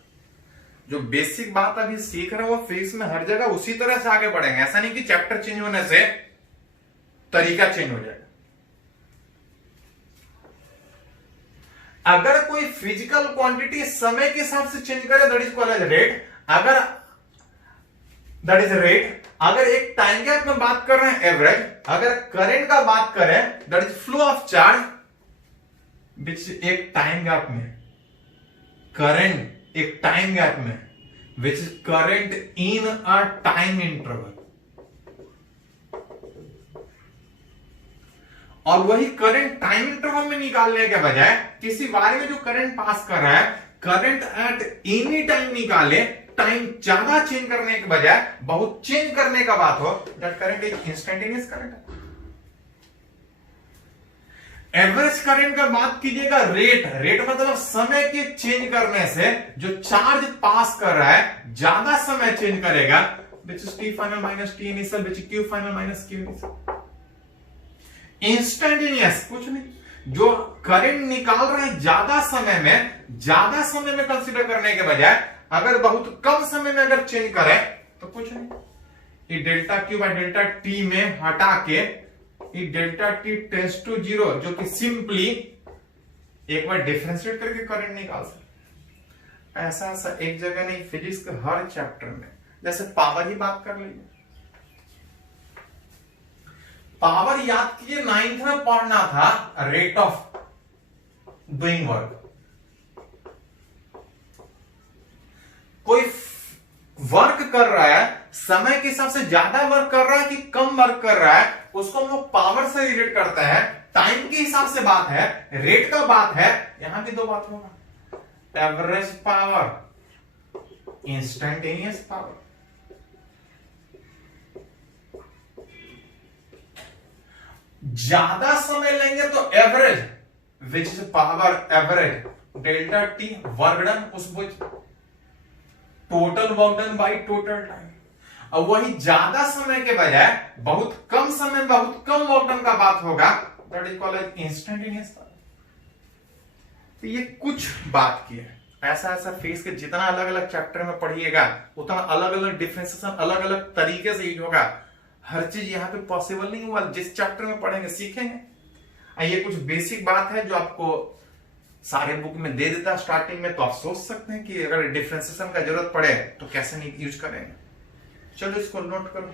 जो बेसिक बात अभी सीख रहे हो वो फिजिक्स में हर जगह उसी तरह से आगे बढ़ेंगे। ऐसा नहीं कि चैप्टर चेंज होने से तरीका चेंज हो जाएगा। अगर कोई फिजिकल क्वांटिटी समय के हिसाब से चेंज करे that is called as rate. अगर दैट इज रेट, अगर एक टाइम गैप में बात कर रहे हैं एवरेज, अगर करंट का बात करें that is flow of charge which एक टाइम गैप में, करंट एक टाइम गैप में, which is current in a time interval. और वही करंट टाइम इंटरवल में निकालने के बजाय किसी वायर में जो करंट पास कर रहा है, करंट एट एनी टाइम निकाले, टाइम ज्यादा चेंज करने के बजाय बहुत चेंज करने का बात हो, that current is instantaneous current. Average current का बात कीजिएगा रेट, रेट मतलब समय के चेंज करने से जो चार्ज पास कर रहा है ज्यादा समय चेंज करेगा, which is t final minus t initial, which is q final minus q initial। Instantaneous कुछ नहीं, जो करंट निकाल रहे हैं ज्यादा समय में कंसीडर करने के बजाय अगर बहुत कम समय में अगर चेंज करें तो कुछ नहीं, ये delta Q by delta T में हटा के ये डेल्टा टी टेंड्स टू 0, जो कि सिंपली एक बार डिफरेंशिएट करके करंट निकाल सकते। ऐसा एक जगह नहीं, फिजिक्स के हर चैप्टर में। जैसे पावर ही बात कर लीजिए, पावर याद कीजिए 9th में पढ़ना था, रेट ऑफ डूइंग वर्क। कोई वर्क कर रहा है समय के हिसाब से ज्यादा वर्क कर रहा है कि कम वर्क कर रहा है, उसको हम लोग पावर से रिलेट करते हैं। टाइम के हिसाब से बात है, रेट का बात है, यहां भी दो बात होगा, एवरेज पावर, इंस्टेंटेनियस पावर। ज्यादा समय लेंगे तो average, which is power average, delta t work done, उस total work done by total time. अब वही ज्यादा समय के बजाय बहुत कम समय बहुत कम वर्क डन का बात होगा, that is called instantaneous power. तो ये कुछ बात की है, ऐसा ऐसा फेस के जितना अलग अलग चैप्टर में पढ़िएगा उतना अलग अलग डिफरेंशिएशन अलग अलग तरीके से यूज होगा। हर चीज यहाँ पे पॉसिबल नहीं हुआ, जिस चैप्टर में पढ़ेंगे सीखेंगे। ये कुछ बेसिक बात है जो आपको सारे बुक में दे देता स्टार्टिंग में, तो आप सोच सकते हैं कि अगर डिफरेंशिएशन का जरूरत पड़े तो कैसे नहीं यूज करेंगे। चलो इसको नोट करो।